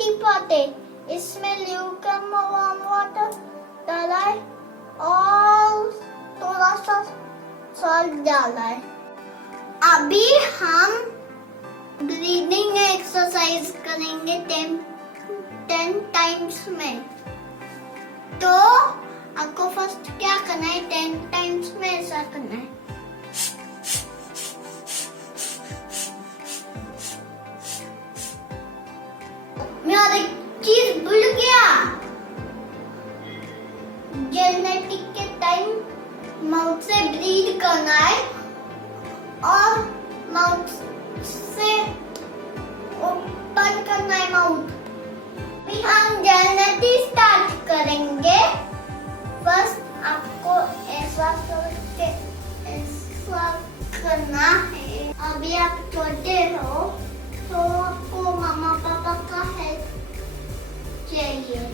T पौधे, इसमें ल्यूकम warm water डाला है और थोड़ा सा सॉल्ट डाला है। अभी हम ब्रीदिंग एक्सरसाइज करेंगे 10 टाइम्स में। तो आपको फर्स्ट क्या करना है, 10 टाइम्स में ऐसा करना है। मैं और एक चीज भूल गया, जल नेटी के टाइम माउथ से ब्रीथ करना है और माउथ से ओपन करना है माउथ। अभी हम जल नेटी स्टार्ट करेंगे। फर्स्ट आपको ऐसा करके ऐसा करना है। अभी आप छोटे हो तो आपको मामा पापा का हेल्प चाहिए।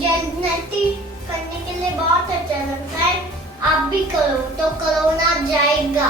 जल नेटी करने के लिए बहुत अच्छा लगता है। आप भी करो तो कोरोना जाएगा।